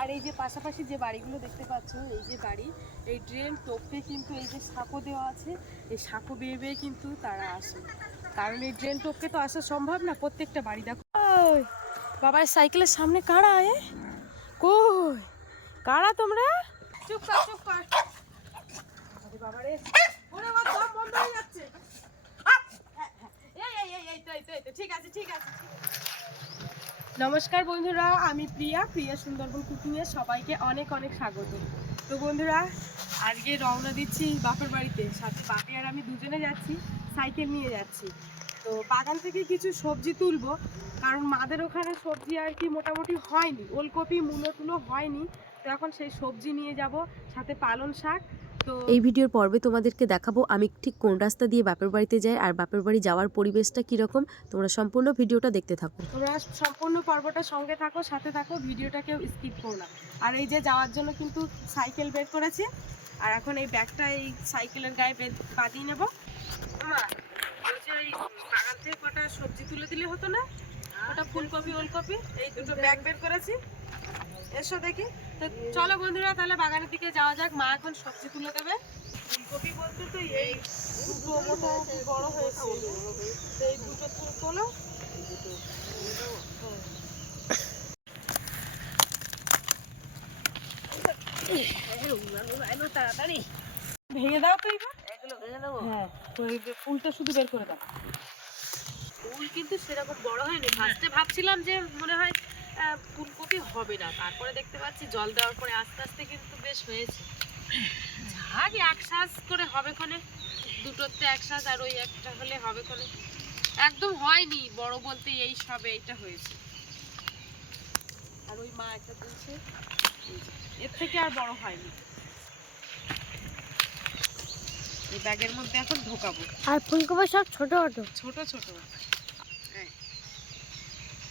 আর এই যে পাশাপাশি যে বাড়িগুলো দেখতে পাচ্ছ, এই যে বাড়ি, এই ড্রেন টোপে কিন্তু এই যে সাঁকো দেওয়া আছে, এই সাঁকো বেয়ে বেয়ে কিন্তু তারা আসে। কারণ এই ড্রেন টোপকে তো আসা সম্ভব না, প্রত্যেকটা বাড়ি দেখো। বাবার সাইকেলের সামনে কারা, এ? কই? কারা তোমরা? চুপ কর চুপ কর। বাবারে, ওরে দম বন্ধ হয়ে যাচ্ছে হ্যাঁ, হ্যাঁ, এই এই নমস্কার বন্ধুরা, আমি প্রিয়া প্রিয়া সুন্দরবন কুকিংয়ে সবাইকে অনেক অনেক স্বাগত। তো বন্ধুরা, আজকে রওনা দিচ্ছি বাপের বাড়িতে। সাথে বাপি আর আমি দুজনে যাচ্ছি, সাইকেল নিয়ে যাচ্ছি। তো বাগান থেকে কিছু সবজি তুলবো, কারণ মাদের ওখানে সবজি আর কি মোটামুটি হয়নি। ওলকপি মূলো টুলো হয়নি। তো এখন সেই সবজি নিয়ে যাব, সাথে পালন শাক এই ভিডিওর পর্বে তোমাদেরকে দেখাবো আমি ঠিক কোন রাস্তা দিয়ে বাপের বাড়িতে যাই আর বাপের বাড়ি যাওয়ার পরিবেশটা কীরকম। তোমরা সম্পূর্ণ ভিডিওটা দেখতে থাকো। তোমরা সম্পূর্ণ পর্বটা সঙ্গে থাকো সাথে থাকো ভিডিওটা কেউ স্কিপ করো না। আর এই যে যাওয়ার জন্য কিন্তু সাইকেল বের করেছি। আর এখন এই ব্যাগটা এই সাইকেলের গায়ে বাঁধিয়ে নেব। বাগান থেকে কটা সবজি তুলে দিলে হতো না? ওটা ফুলকপি ওলকপি এই দুটো ব্যাগ বের করেছি। এসো দেখি। তো চলো বন্ধুরা তাহলে বাগানের দিকে যাওয়া যাক। মা এখন সবজি তুলে দেবে। ফুলকপি বলতে তো এই দুটো মতো বড় হয়েছে। তো এই দুটো তুল- তোলো। তাড়াতাড়ি ভেঙে দাও তো এবার। হ্যাঁ তো এই ফুলটা শুধু বের করে দাও। ফুল কিন্তু সেরকম বড় হয়নি। ফার্স্টে ভাবছিলাম যে মনে হয় ফুলকপি হবে না। তারপরে দেখতে পাচ্ছি জল দেওয়ার পরে আস্তে আস্তে কিন্তু বেশ হয়েছে। ঝাঁক এক সাজ করে হবে কোনে দুটোতে এক সাজ আর ওই একটা হলে হবে কোনে একদম হয়নি বড় বলতে এই সবে এইটা হয়েছে। আর ওই মা একটা যে, এর থেকে আর বড় হয়নি। এই ব্যাগের মধ্যে এখন ঢোকাবো। আর ফুলকপি সব ছোট ছোট? ছোট ছোট।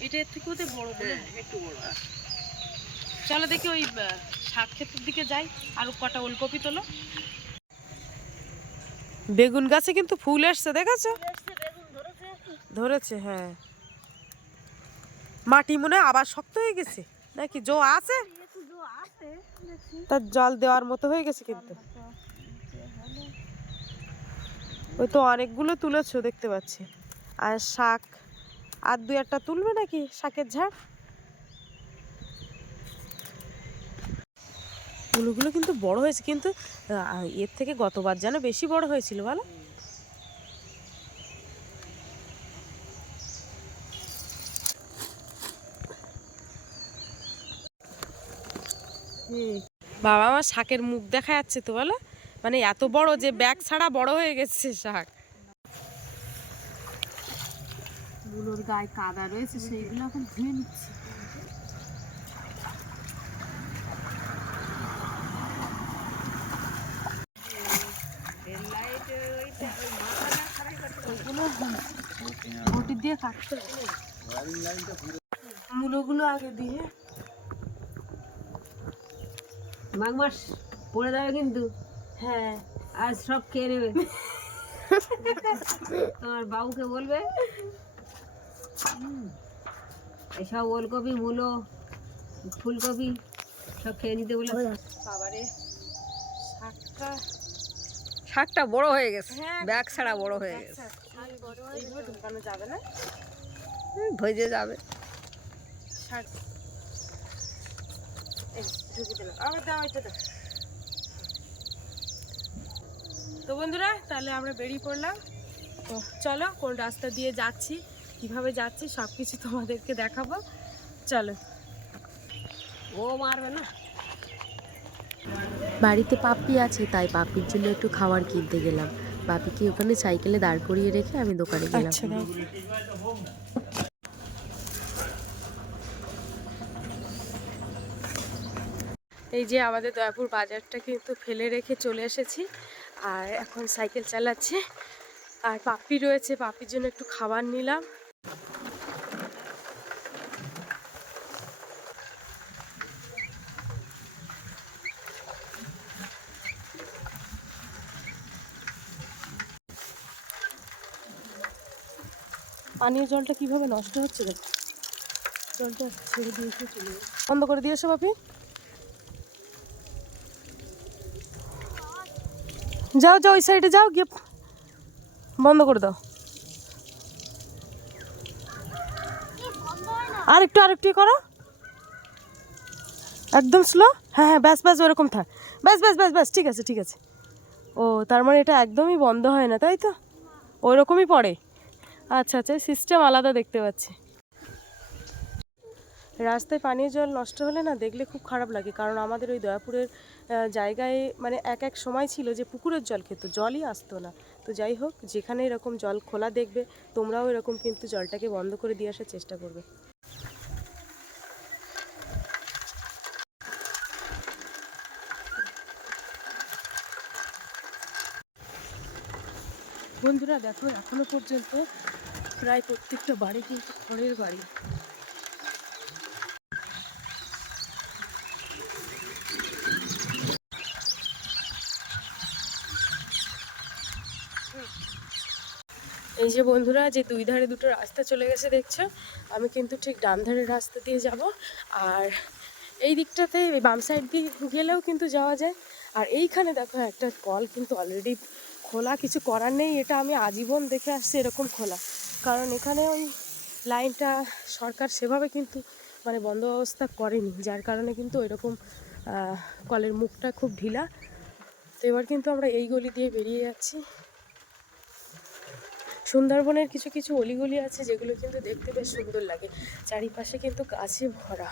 এটা এর থেকে ওদের বড় মনে একটু বড়। চলো দেখি ওই শাক ক্ষেতের দিকে যাই আর কটা ওলকপি তোলো। বেগুন গাছে কিন্তু ফুল এসছে দেখেছ? ধরেছে। হ্যাঁ। মাটি মনে আবার শক্ত হয়ে গেছে নাকি জো আছে? তার জল দেওয়ার মতো হয়ে গেছে কিন্তু। ওই তো অনেকগুলো তুলেছো দেখতে পাচ্ছি। আর শাক আর দুই একটা তুলবে নাকি শাকের ঝাড়? ফুলগুলো কিন্তু বড় হয়েছে, কিন্তু এর থেকে গতবার যেন বেশি বড় হয়েছিল, বলো। বাবা, আমার শাকের মুখ দেখা যাচ্ছে তো, বলো? মানে এত বড় যে ব্যাগ ছাড়া বড় হয়ে গেছে শাক। গুলোর গায়ে কাদা রয়েছে সেইগুলো এখন ধুয়ে নিচ্ছি। ওইগুলো দিয়ে কাটতে হবে। আগে দিয়ে। মাঘ মাস পড়ে যাবে কিন্তু। হ্যাঁ। আজ সব খেয়ে নেবে। তোমার বাবুকে বলবে? এসব ওলকপি মূলো ফুলকপি সব খেয়ে নিতে বলে বাবারে শাকটা শাকটা বড় হয়ে গেছে। হ্যাঁ, ব্যাগ ছাড়া বড় হয়ে গেছে। ঢুকানো যাবে না? ভেজে যাবে। শাক আবার দাও এটা তো বন্ধুরা তাহলে আমরা বেরিয়ে পড়লাম। তো চলো কোন রাস্তা দিয়ে যাচ্ছি? কীভাবে যাচ্ছি সব কিছু তোমাদেরকে দেখাবো। চলো। ও মারবে না। বাড়িতে পাপ্পি আছে তাই পাপ্পির জন্য একটু খাবার কিনতে গেলাম। পাপিকে ওখানে সাইকেলে দাঁড় করিয়ে রেখে আমি দোকানে গেলাম। আচ্ছা এই যে আমাদের দয়াপুর বাজারটা কিন্তু ফেলে রেখে চলে এসেছি আর এখন সাইকেল চালাচ্ছে। আর পাপ্পি রয়েছে পাপির জন্য একটু খাবার নিলাম। পানীয় জলটা কীভাবে নষ্ট হচ্ছে দেখো। জলটা ছেড়ে দিয়েছে চলে বন্ধ করে দিয়েছ বাপি। যাও যাও, ওই সাইডে যাও, গিয়ে বন্ধ করে দাও। আর একটু আর একটু করো। একদম স্লো হ্যাঁ হ্যাঁ ব্যাস ব্যাস ওরকম থাক। ব্যাস ব্যাস ব্যাস ব্যাস, ঠিক আছে ঠিক আছে। ও, তার মানে এটা একদমই বন্ধ হয় না, তাই তো? ওই রকমই পড়ে। আচ্ছা আচ্ছা সিস্টেম আলাদা দেখতে পাচ্ছি। রাস্তায় পানীয় জল নষ্ট হলে না দেখলে খুব খারাপ লাগে, কারণ আমাদের ওই দয়াপুরের জায়গায় মানে এক এক সময় ছিল যে পুকুরের জল খেত, জলই আসতো না। তো যাই হোক, যেখানে এরকম জল খোলা দেখবে, তোমরাও এরকম কিন্তু জলটাকে বন্ধ করে দিয়ে আসার চেষ্টা করবে। বন্ধুরা, দেখো, এখনও পর্যন্ত প্রায় প্রত্যেকটা বাড়ি কিন্তু খড়ের বাড়ি। এই যে বন্ধুরা, যে দুই ধারে দুটো রাস্তা চলে গেছে, দেখছ? আমি কিন্তু ঠিক ডান ধারের রাস্তা দিয়ে যাব। আর এই দিকটাতে বাম সাইড দিয়ে গেলেও কিন্তু যাওয়া যায়। আর এইখানে দেখো, একটা কল কিন্তু অলরেডি খোলা কিছু করার নেই এটা আমি আজীবন দেখে আসছি এরকম খোলা। কারণ এখানে ওই লাইনটা সরকার সেভাবে কিন্তু মানে বন্দোবস্ত করেনি যার কারণে কিন্তু আহ, কলের মুখটা খুব ঢিলা। তো এবার কিন্তু আমরা এই গলি দিয়ে বেরিয়ে যাচ্ছি। সুন্দরবনের কিছু কিছু অলিগলি আছে যেগুলো কিন্তু দেখতে বেশ সুন্দর লাগে। চারিপাশে কিন্তু গাছে ভরা।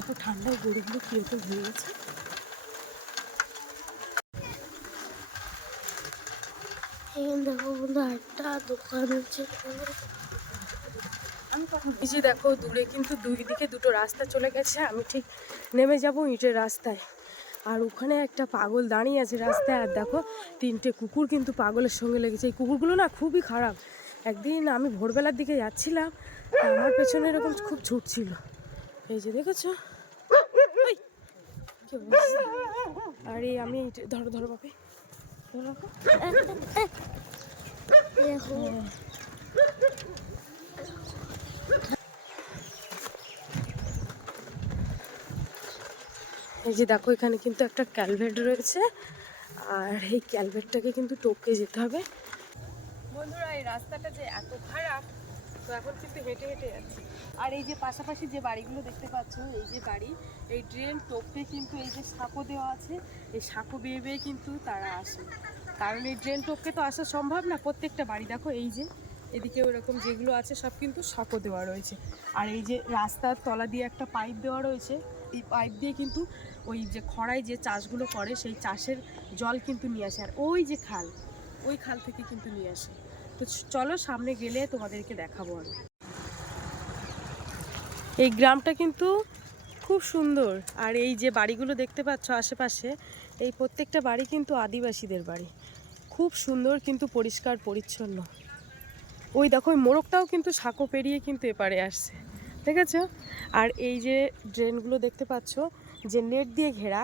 এত ঠান্ডায় গরুগুলো কীরকম হয়ে গেছে? দেখো বন্ধু একটা দোকান আছে এই যে দেখো, দূরে কিন্তু দুই দিকে দুটো রাস্তা চলে গেছে। আমি ঠিক নেমে যাব ইটের রাস্তায়। আর ওখানে একটা পাগল দাঁড়িয়ে আছে রাস্তায়। আর দেখো, তিনটে কুকুর কিন্তু পাগলের সঙ্গে লেগেছে। এই কুকুরগুলো না খুবই খারাপ। একদিন আমি ভোরবেলার দিকে যাচ্ছিলাম আমার পেছনে এরকম খুব ছুটছিল এই যে দেখেছ। আর এই আমি ধরো ধরো, বাপি। এই যে দেখো, এখানে কিন্তু একটা ক্যালভেট রয়েছে, আর এই ক্যালভেটটাকে কিন্তু টপকে যেতে হবে। বন্ধুরা, এই রাস্তাটা যে এত খারাপ তো এখন কিন্তু হেঁটে হেঁটে যাচ্ছি। আর এই যে পাশাপাশি যে বাড়িগুলো দেখতে পাচ্ছ, এই যে বাড়ি, এই ড্রেন টপকে কিন্তু এই যে সাঁকো দেওয়া আছে, এই সাঁকো বেয়ে বেয়ে কিন্তু তারা আসে। কারণ এই ড্রেন টপকে তো আসা সম্ভব না, প্রত্যেকটা বাড়ি দেখো, এই যে, এদিকে ওরকম যেগুলো আছে, সব কিন্তু সাঁকো দেওয়া রয়েছে। আর এই যে রাস্তার তলা দিয়ে একটা পাইপ দেওয়া রয়েছে, এই পাইপ দিয়ে কিন্তু ওই যে খড়ায় যে চাষগুলো করে, সেই চাষের জল কিন্তু নিয়ে আসে। আর ওই যে খাল, ওই খাল থেকে কিন্তু নিয়ে আসে। তো চলো সামনে গেলে তোমাদেরকে দেখাবো আমি এই গ্রামটা কিন্তু খুব সুন্দর। আর এই যে বাড়িগুলো দেখতে পাচ্ছ আশেপাশে, এই প্রত্যেকটা বাড়ি কিন্তু আদিবাসীদের বাড়ি। খুব সুন্দর কিন্তু পরিষ্কার, পরিচ্ছন্ন। ওই দেখো, ওই মোরগটাও কিন্তু সাঁকো পেরিয়ে কিন্তু এপারে আসছে। ঠিক আছে আর এই যে ড্রেনগুলো দেখতে পাচ্ছ, যে নেট দিয়ে ঘেরা,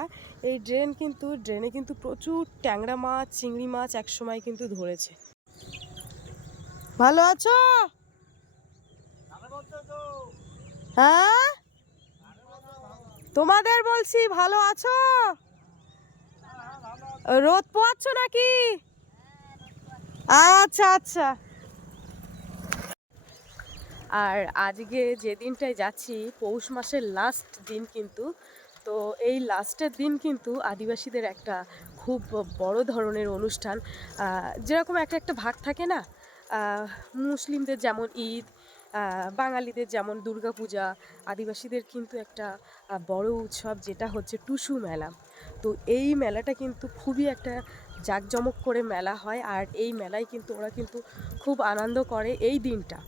এই ড্রেন কিন্তু, ড্রেনে কিন্তু প্রচুর ট্যাংরা মাছ, চিংড়ি মাছ একসময় কিন্তু ধরেছে। ভালো আছো? হ্যাঁ? তোমাদের বলছি ভালো আছো? রোদ পোয়াচ্ছ নাকি? আচ্ছা আচ্ছা। আর আজকে যে দিনটায় যাচ্ছি, পৌষ মাসের লাস্ট দিন কিন্তু। তো এই লাস্টের দিন কিন্তু আদিবাসীদের একটা খুব বড় ধরনের অনুষ্ঠান। যেরকম একটা একটা ভাগ থাকে না মুসলিমদের যেমন ঈদ বাঙালিদের যেমন দুর্গাপূজা, আদিবাসীদের কিন্তু একটা বড় উৎসব যেটা হচ্ছে টুসু মেলা। তো এই মেলাটা কিন্তু খুবই একটা জাঁকজমক করে মেলা হয় আর এই মেলায় কিন্তু ওরা কিন্তু খুব আনন্দ করে এই দিনটা।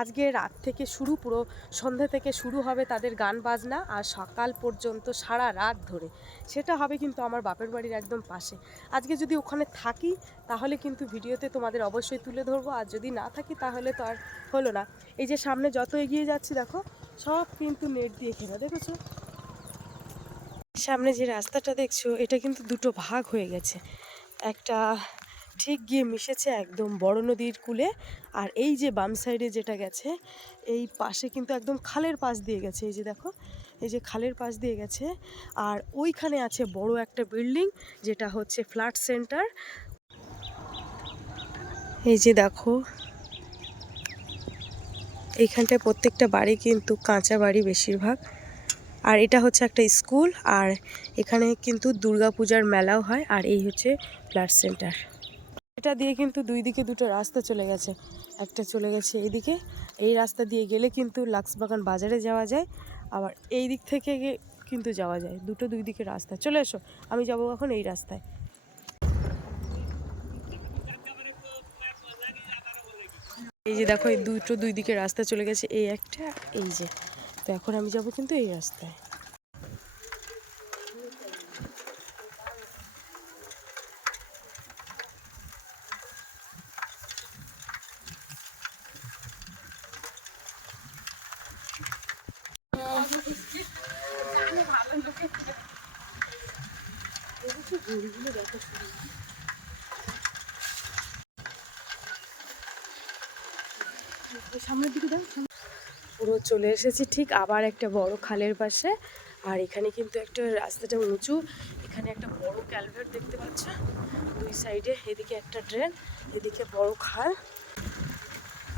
আজকে রাত থেকে শুরু, পুরো সন্ধ্যা থেকে শুরু হবে তাদের গান বাজনা আর সকাল পর্যন্ত সারা রাত ধরে। সেটা হবে কিন্তু আমার বাপের বাড়ির একদম পাশে। আজকে যদি ওখানে থাকি, তাহলে কিন্তু ভিডিওতে তোমাদের অবশ্যই তুলে ধরবো। আর যদি না থাকি, তাহলে তো আর হলো না। এই যে সামনে যত এগিয়ে যাচ্ছি, দেখো, সব কিন্তু নেট দিয়ে ঘেরা, দেখেছ? সামনে যে রাস্তাটা দেখছ, এটা কিন্তু দুটো ভাগ হয়ে গেছে। একটা ঠিক গিয়ে মিশেছে একদম বড় নদীর কূলে। আর এই যে বাম সাইডে যেটা গেছে, এই পাশে কিন্তু একদম খালের পাশ দিয়ে গেছে। এই যে দেখো, এই যে খালের পাশ দিয়ে গেছে। আর ওইখানে আছে বড় একটা বিল্ডিং যেটা হচ্ছে ফ্ল্যাট সেন্টার এই যে দেখো, এইখানটায় প্রত্যেকটা বাড়ি কিন্তু কাঁচা বাড়ি বেশিরভাগ। আর এটা হচ্ছে একটা স্কুল আর এখানে কিন্তু দুর্গাপূজার মেলাও হয়, আর এই হচ্ছে ফ্ল্যাট সেন্টার এটা দিয়ে কিন্তু দুই দিকে দুটো রাস্তা চলে গেছে। একটা চলে গেছে এইদিকে এই রাস্তা দিয়ে গেলে কিন্তু লাক্সবাগান বাজারে যাওয়া যায়, আবার এই দিক থেকে কিন্তু যাওয়া যায়। দুটো দুই দিকে রাস্তা। চলে এসো, আমি যাব এখন এই রাস্তায়। এই যে দেখো, এই দুটো দুই দিকে রাস্তা চলে গেছে, এই একটা, এই যে। তো এখন আমি যাব কিন্তু এই রাস্তায়। পুরো চলে এসেছি ঠিক আবার একটা বড় খালের পাশে। আর এখানে কিন্তু একটা রাস্তাটা উঁচু, এখানে একটা বড় ক্যালভেট দেখতে পাচ্ছ। দুই সাইডে এদিকে একটা ড্রেন, এদিকে বড় খাল।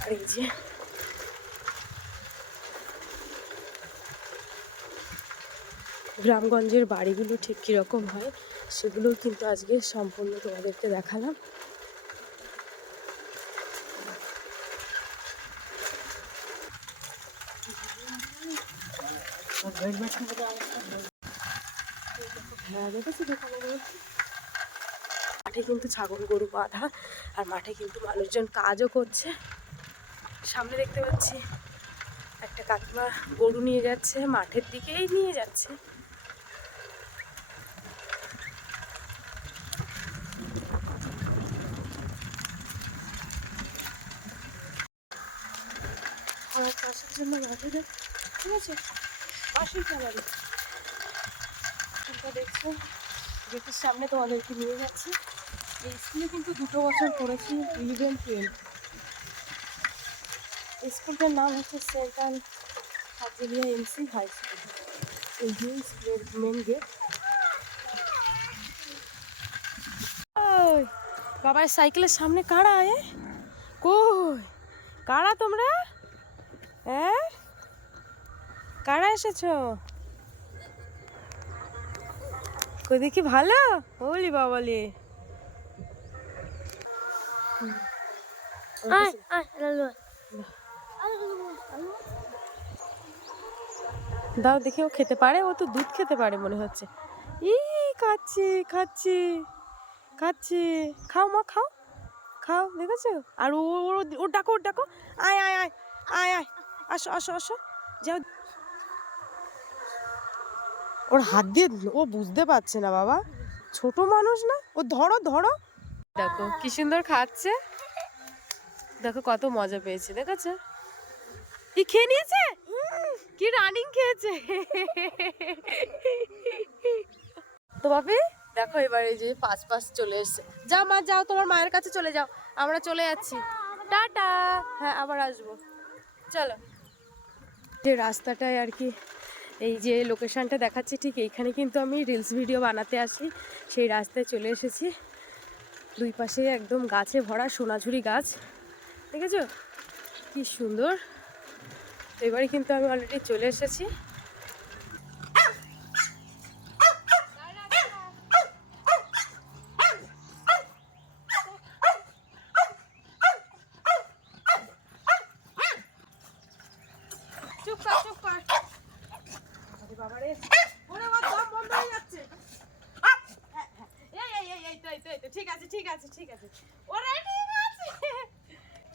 আর এই যে গ্রামগঞ্জের বাড়িগুলো ঠিক কীরকম হয় সেগুলো কিন্তু আজকে সম্পূর্ণ তোমাদেরকে দেখালাম। হ্যাঁ মাঠে কিন্তু ছাগল গরু বাঁধা, আর মাঠে কিন্তু মানুষজন কাজও করছে। সামনে দেখতে পাচ্ছি একটা কাকিমা গরু নিয়ে যাচ্ছে, মাঠের দিকেই নিয়ে যাচ্ছে আমার গেটের সামনে তোমাদেরকে নিয়ে যাচ্ছি এই স্কুলে কিন্তু দুটো বছর পড়েছি ইলেভেন টুয়েলভ স্কুলটার নাম হচ্ছে central Hajiria MC high school এই যে স্কুলের মেন গেট বাবার সাইকেলের সামনে কারা এ কই? কারা তোমরা? হ্যাঁ? কারা এসেছ? কই দেখি ভালো? বলি বাবালি। আয় আয় দাও দেখি ও খেতে পারে ও তো দুধ খেতে পারে মনে হচ্ছে। ই খাচ্ছি খাচ্ছি খাচ্ছি। খাও মা খাও। খাও দেখেছ? আর ও ও- ও ডাকো ও ডাকো। আয় আয় আয় আয় আয়। আসো আসো আসো। যাও। ওর হাত দিয়ে ও বুঝতে পারছে না, বাবা। ছোট মানুষ না, ও ধরো ধরো। দেখো, কি সুন্দর খাচ্ছে। দেখো, কত মজা পেয়েছে, দেখেছ? কি খেয়ে নিয়েছে? কি রানিং খেয়েছে? তো বাপি দেখো এবার এই যে পাঁচ পাঁচ চলে এসছে। যাও মা, যাও, তোমার মায়ের কাছে চলে যাও। আমরা চলে যাচ্ছি। টাটা। হ্যাঁ আবার আসব। চলো। যে রাস্তাটায় আর কি এই যে লোকেশানটা দেখাচ্ছি, ঠিক এইখানে কিন্তু আমি রিলস ভিডিও বানাতে আসি। সেই রাস্তায় চলে এসেছি। দুই পাশে একদম গাছে ভরা সোনাঝুরি গাছ, দেখেছ? কি সুন্দর। এবারে কিন্তু আমি অলরেডি চলে এসেছি চুপ কর চুপ কর আরে বাবা রে ওরে ওর দম বন্ধ হয়ে যাচ্ছে হ্যাঁ, হ্যাঁ। এই এই এই এই তো এই তো এই তো ঠিক আছে ঠিক আছে ঠিক আছে ওরে ঠিক আছে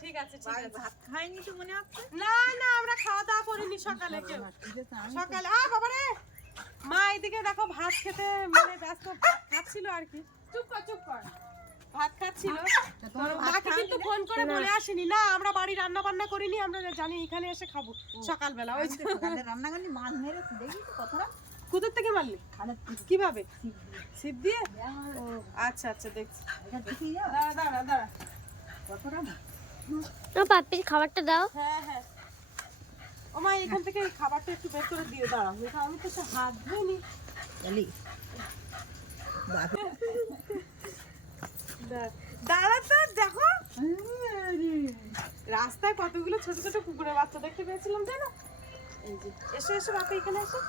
ঠিক আছে ঠিক আছে ভাত খাইনি তো মনে হচ্ছে না না আমরা খাওয়া দাওয়া করিনি সকালে আ বাবা রে মা এদিকে দেখো ভাত খেতে মানে ব্যস্ত। খাচ্ছিল আর কি। চুপ কর চুপ কর। ভাত খাচ্ছিল। মাকে কিন্তু ফোন করে বলে আসেনি। না আমরা বাড়ি রান্না বান্না করিনি আমরা জানি এখানে এসে খাব। সকালবেলা ওই যে। রান্না করি মাছ মেরেছি দেখি তো কতটা। কোথার থেকে মারলি? কীভাবে? ছিপ দিয়ে। আচ্ছা আচ্ছা দেখছি। দাঁড়া দাঁড়া খাবারটা দাও। হ্যাঁ হ্যাঁ। ও এখান থেকে এই খাবারটা একটু বের করে দিয়ে দাঁড়াও আমি তো হাত ধুইনি। চলি বাপে দা- দাঁড়া দেখো। রাস্তায় কতগুলো ছোট ছোট কুকুরের বাচ্চা দেখতে পেয়েছিলাম তাই না এসো এসো বাপা এখানে এসো।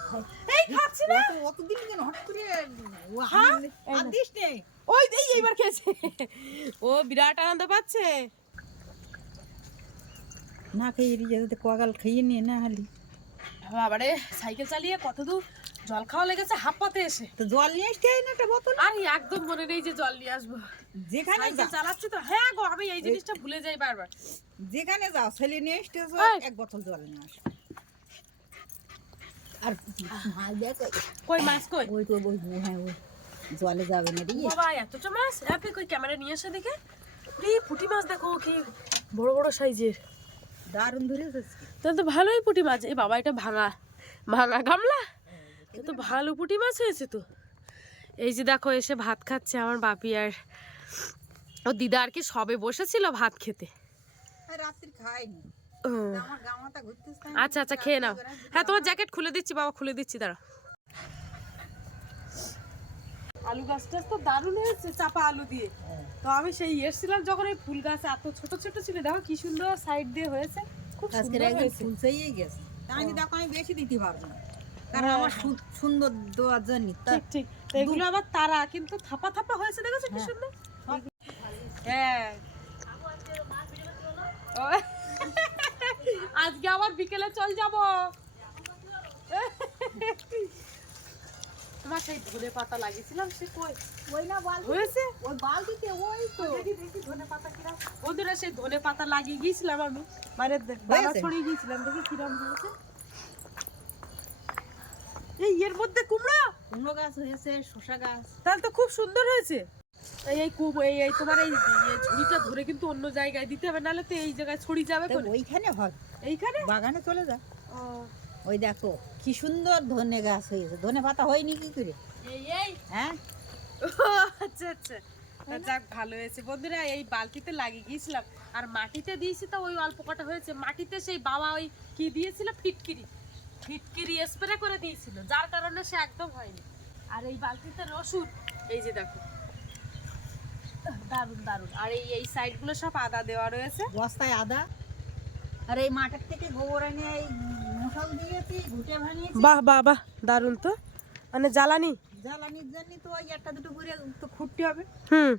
এই খাচ্ছি না। অতদিন কেন হঠাৎ করে হ্যাঁ? ওই এই এইবার খেয়েছে। ও বিরাট আনন্দ পাচ্ছে। না খেয়ে যেতে কগাল খাইয়ে নিয়ে না হালি। বাবারে সাইকেল চালিয়ে কত দূর? জল খাওয়া লেগেছে হাফ পাতে এসে। তো জল নিয়ে আসতে হয় না একটা বোতল? আর একদম মনে নেই যে জল নিয়ে আসব। যেখানে চালাচ্ছি তো। হ্যাঁ গো আমি এই জিনিসটা ভুলে যাই বারবার। যেখানে যাও ছেলে নিয়ে আসতে এক বোতল জল নিয়ে আসো। আর মাছ দেখো। কই মাছ কই? ওই তো ওই হ্যাঁ ওই। জলে যাবে না রে বাবা এতটা মাছ। হ্যাপি কই ক্যামেরা নিয়ে এসে দেখে? রে পুঁটি মাছ দেখো কি বড় বড় সাইজের। দারুণ ধরে তাহলে তো ভালোই পুঁটি মাছ। এই বাবা এটা ভাঙা ভাঙা গামলা? এ তো ভালো পুঁটি মাছ হয়েছে তো। এই যে দেখো এসে ভাত খাচ্ছে আমার বাপি আর ও দিদা আর কি সবে বসেছিল ভাত খেতে। রাত্রি খাইনি ও, আমার গামাতা ঘুরতে আচ্ছা আচ্ছা খেয়ে নাও। হ্যাঁ তোমার জ্যাকেট খুলে দিচ্ছি বাবা খুলে দিচ্ছি দাঁড়া আলু গাছটা তো দারুণ হয়েছে চাপা আলু দিয়ে। তো আমি সেই এসেছিলাম যখন এই ফুল গাছ এত ছোট ছোট ছিল দেখো কি সুন্দর সাইড দিয়ে হয়েছে খুব সুন্দর হয়েছে। ফুল চাইয়ে গেছে। তা আমি দেখো আমি বেশি দিতে পারব না কারণ আমার সু- সুন্দর দেওয়ার জন্য ঠিক ঠিক। এগুলো আবার তারা কিন্তু থাপা থাপা হয়েছে দেখেছ কি সুন্দর? হ্যাঁ। আজকে আবার বিকেলে চল যাব। তোমার সেই ধনে পাতা লাগিয়েছিলাম সে কই? ওই না বাল হয়েছে? ওই বালতিতে ওই তো। দেখি দেখি ধনে পাতা কিরাম। বন্ধুরা সেই ধনে পাতা লাগিয়ে গিয়েছিলাম আমি। মানে দানা ছড়িয়ে গিয়েছিলাম দেখি কিরাম হয়েছে। এই এর মধ্যে কুমড়া? কুমড়ো গাছ হয়েছে শসা গাছ। তাহলে তো খুব সুন্দর হয়েছে। এই এই কুব এই এই তোমার এই ঝুড়িটা ধরে কিন্তু অন্য জায়গায় দিতে হবে নাহলে তো এই জায়গায় ছড়িয়ে যাবে? ওইখানে হবে এইখানে? বাগানে চলে যা। ও, ওই দেখো কি সুন্দর ধনে গাছ হয়েছে ধনে পাতা হয়নি কি করে? হ্যাঁ? আচ্ছা আচ্ছা। যাক ভালো হয়েছে। বন্ধুরা এই বালতিতে লাগিয়ে গিয়েছিলাম। আর মাটিতে দিয়েছি তো ওই অল্প কটা হয়েছে। মাটিতে সেই বাবা ওই কি দিয়েছিল? ফিটকিরি। ফিটকিরি স্প্রে করে দিয়েছিল। যার কারণে সে একদম হয়নি। আর এই বালতিতে রসুন। এই যে দেখো। দারুণ দারুণ আর এই এই সাইডগুলো সব আদা দেওয়া রয়েছে। বস্তায় আদা। আর এই মাঠের থেকে গোবর এনে এই বাহ বাহ বাহ দারুণ তো। মানে জ্বালানি? জ্বালানির জন্য তো ওই একটা দুটো করে তো খুঁটতে হবে হুম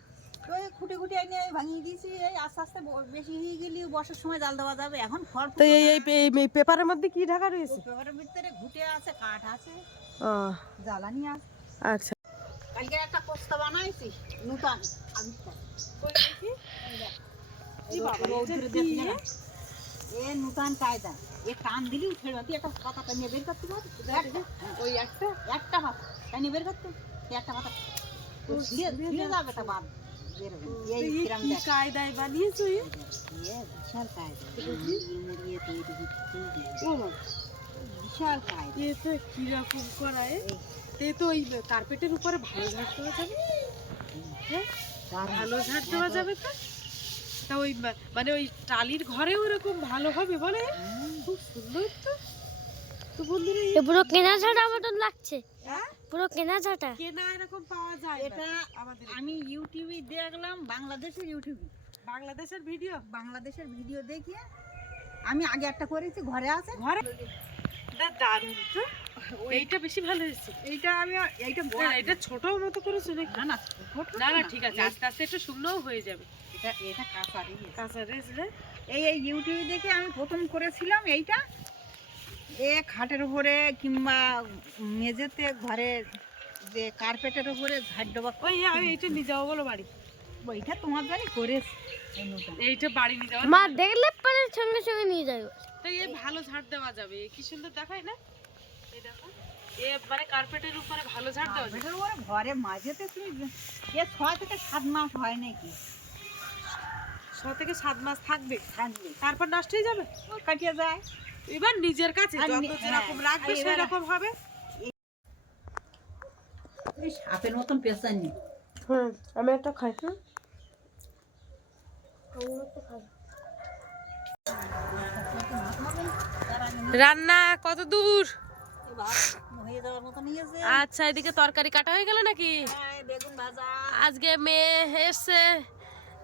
বেশি হয়ে এখন পেপারের মধ্যে কি ঢাকা রয়েছে? পেপারের ভিতরে আছে কাঠ আছে জ্বালানি আছে আচ্ছা। একটা বানাইছি নূতন এ নূতন কায়দা। এ টান দিলি উঠে যাবে একটা পাতাটা নিয়ে বের করতে পারবি? ওই একটা একটা পাতা তাই নিয়ে বের করতে। একটা পাতা ছিঁড়ে ছিঁড়ে যাবে তা বাদ। কায়দায় বানিয়েছো বিশাল কায়দা। বিশাল কায়দা। এ তো কীরকম তে তো ওই কার্পেটের উপরে ভালো ঝাড় দেওয়া যাবে। হ্যাঁ? ভালো ঝাড় দেওয়া যাবে তো? তা ওই মানে ওই টালির ঘরেও এরকম ভালো হবে বলে? খুব সুন্দর তো। তো বন্ধুরা এ পুরো কেনা ঝাঁটা মতন লাগছে। হ্যাঁ? পুরো কেনা ঝাঁটা কেনা এরকম পাওয়া যায় এটা আমাদের আমি ইউটিউবে দেখলাম বাংলাদেশের ইউটিউবে। বাংলাদেশের ভিডিও। বাংলাদেশের ভিডিও দেখিয়ে আমি আগে একটা করেছি ঘরে আছে। ঘরে? দারুণ তো। এইটা বেশি ভালো হয়েছে। এইটা আমি এইটা এটা ছোট মতো করেছ? না না না না ঠিক আছে আস্তে আস্তে একটু শুকনোও হয়ে যাবে। এটা এটা কাঁচা রেস এই এই ইউটিউবে দেখে আমি প্রথম করেছিলাম এইটা। এ খাটের উপরে কিংবা মেঝেতে ঘরে যে কার্পেটের উপরে ঝাড় দেওয়া ওই আমি এইটা নিয়ে যাব বলো বাড়ি। ওইটা তোমার বাড়ি করেছি। এইটা বাড়ি নিয়ে যাব। মা দেখলে পরে সঙ্গে সঙ্গে নিয়ে যাবে। তো এই ভালো ঝাড় দেওয়া যাবে। এ কি সুন্দর দেখায় না? এই দেখো। এ মানে কার্পেটের উপরে ভালো ঝাড় দেওয়া যাবে। ঘরে মাঝেতে তুমি এ ছয় থেকে সাত মাস হয় নাকি? ছ থেকে সাত মাস থাকবে। থাকবে তারপর নষ্ট হয়ে যাবে কাটিয়ে যায়। এবার নিজের কাছে যত যেরকম হ্যাঁ, রাখবে সেরকম হবে। সাপের মতন পেঁচানি হুম আমি একটা খাই। হুম। রান্না কত দূর? হয়ে যাওয়ার মতো নিয়েছে আচ্ছা এদিকে তরকারি কাটা হয়ে গেল নাকি? আজকে মেয়ে এসছে।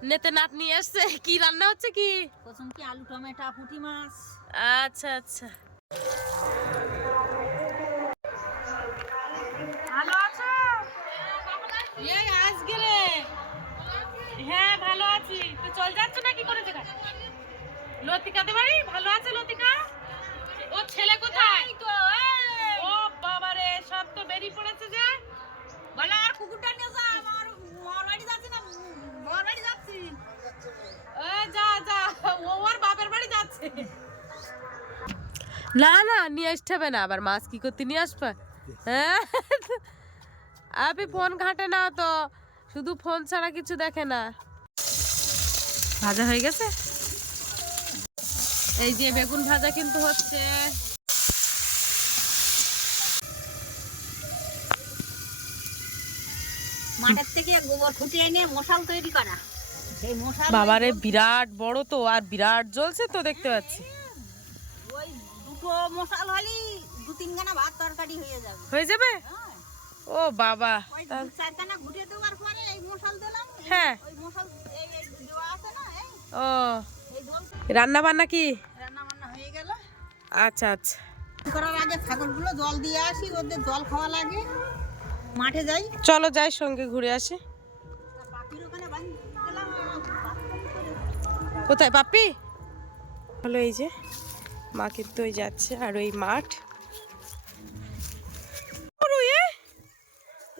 নেতে নাতনি এসছে। কি রান্না হচ্ছে কি? প্রথম কি আলু টমেটো পুঁটি মাছ? আচ্ছা আচ্ছা। ভালো আছো? এই আজকে রে হ্যাঁ ভালো আছি। তুই চল যাচ্ছ না কি করে লতিকাতে বাড়ি ভালো আছে লতিকা? ও ছেলে কোথায়? ও বাবা রে সব তো বেরিয়ে পড়েছে যে। বলে আর কুকুরটা নিয়ে যা আমার মার বাড়ি যাচ্ছি না। না না, নিয়ে আসতে হবে না, আবার মাছ কি করতে নিয়ে আসবে? হ্যাঁ আপনি ফোন ঘাটে না তো, শুধু ফোন ছাড়া কিছু দেখে না। ভাজা হয়ে গেছে? এই যে বেগুন ভাজা কিন্তু হচ্ছে। মাঠের থেকে গোবর এনে মশাল তৈরি করা। সেই মশাল বাবারে বিরাট বড় তো আর বিরাট জ্বলছে তো দেখতে পাচ্ছি। ওই দুটো মশাল হলেই দু তিনখানা ভাত তরকারি হয়ে যাবে। হয়ে যাবে? হ্যাঁ। ও বাবা চারখানা ঘুরিয়ে দেওয়ার পরে এই মশাল দিলাম। হ্যাঁ। ওই মশাল দেওয়া আছে না এই ও। রান্না বান্না কি? রান্না বান্না হয়ে গেল। আচ্ছা আচ্ছা। করার আগে ছাগলগুলো জল দিয়ে আসি ওদের জল খাওয়া লাগে। মাঠে যাই। চলো যাই, সঙ্গে ঘুরে আসি। কোথায় পাপি হলো এই যে, মা কিন্তু ওই যাচ্ছে, আর ওই মাঠ।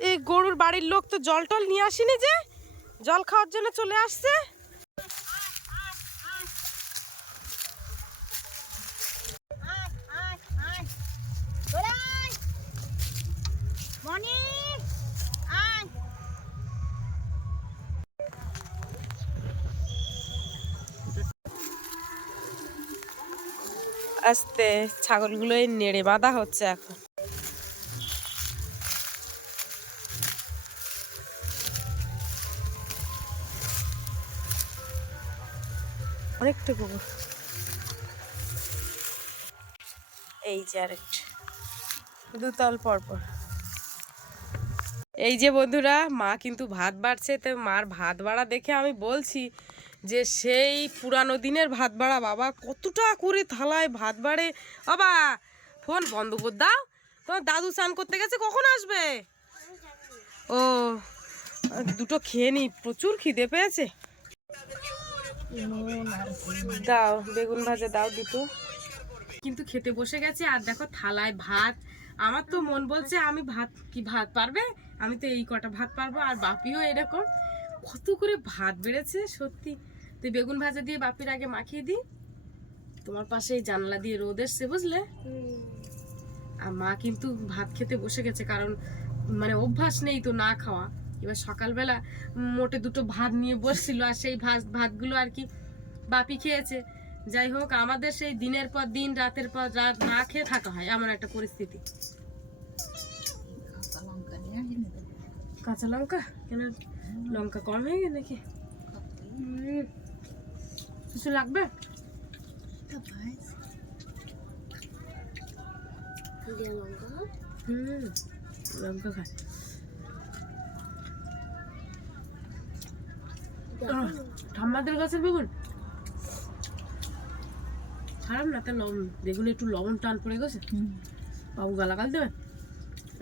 এই গরুর বাড়ির লোক তো জল টল নিয়ে আসেনি যে, জল খাওয়ার জন্য চলে আসছে। আস্তে ছাগলগুলো নেড়ে বাঁধা হচ্ছে এখন। অনেকটা গোবর এই যে আরেকটা দুতল পরপর। এই যে বন্ধুরা, মা কিন্তু ভাত বাড়ছে, তো মার ভাত বাড়া দেখে আমি বলছি যে সেই পুরানো দিনের ভাত বাড়া বাবা কতটা করে থালায় ভাত বাড়ে। বাবা, ফোন বন্ধ করে দাও। তোমার দাদু স্নান করতে গেছে, কখন আসবে? ও, দুটো খেয়ে নি, প্রচুর খিদে পেয়েছে। দাও, বেগুন ভাজা দাও দুটো কিন্তু খেতে বসে গেছে, আর দেখো থালায় ভাত। আমার তো মন বলছে আমি ভাত কি ভাত পারবে? আমি তো এই কটা ভাত পারব, আর বাপিও এরকম। কত করে ভাত বেড়েছে, সত্যি। তুই বেগুন ভাজা দিয়ে বাপির আগে মাখিয়ে দিই তোমার পাশে এই জানলা দিয়ে রোদ এসছে বুঝলে? আর মা কিন্তু ভাত খেতে বসে গেছে কারণ মানে অভ্যাস নেই তো না খাওয়া। এবার সকালবেলা মোটে দুটো ভাত নিয়ে বসছিল আর সেই ভাত ভাতগুলো আর কি বাপি খেয়েছে। যাই হোক আমাদের সেই দিনের পর দিন রাতের পর রাত না খেয়ে থাকা হয় এমন একটা পরিস্থিতি। কাঁচা লঙ্কা কেন? লঙ্কা কম হয়ে গেছে নাকি। কিছু লাগবে? হুম লঙ্কা খায় ঠাম্মাদের গাছের বেগুন? খারাপ না তার লবণ বেগুনে একটু লবণ টান পড়ে গেছে। বাবু গালাগাল দেবে?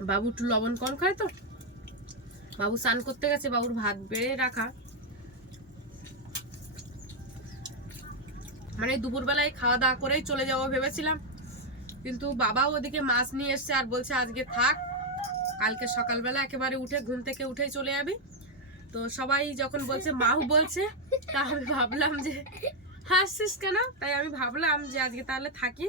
বাবু একটু লবণ কম খায় তো? বাবু স্নান করতে গেছে বাবুর ভাত বেড়ে রাখা। মানে দুপুরবেলায় খাওয়া দাওয়া করেই চলে যাব ভেবেছিলাম। কিন্তু বাবাও ওদিকে মাছ নিয়ে এসছে আর বলছে, আজকে থাক, কালকে সকালবেলা একেবারে উঠে ঘুম থেকে উঠেই চলে যাবি। তো সবাই যখন বলছে মাও বলছে তা আমি ভাবলাম যে, হাসছিস কেন? তাই আমি ভাবলাম যে, আজকে তাহলে থাকি।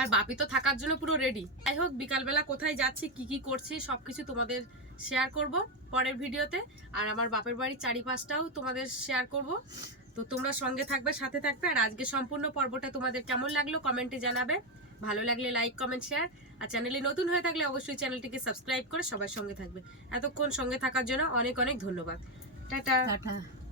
আর বাপি তো থাকার জন্য পুরো রেডি যাই হোক, বিকালবেলা কোথায় যাচ্ছি, কি কি করছি সব কিছু তোমাদের শেয়ার করব পরের ভিডিওতে আর আমার বাপের বাড়ির চারিপাশটাও তোমাদের শেয়ার করব। তো তোমরা সঙ্গে থাকবে, সাথে থাকবে, আর আজকে সম্পূর্ণ পর্বটা তোমাদের কেমন লাগল কমেন্টে জানাবে। ভালো লাগলে লাইক কমেন্ট শেয়ার আর চ্যানেলে নতুন হয়ে থাকলে অবশ্যই চ্যানেলটিকে সাবস্ক্রাইব করে সবার সঙ্গে থাকবে। এতক্ষণ সঙ্গে থাকার জন্য অনেক অনেক ধন্যবাদ। টাটা। টাটা।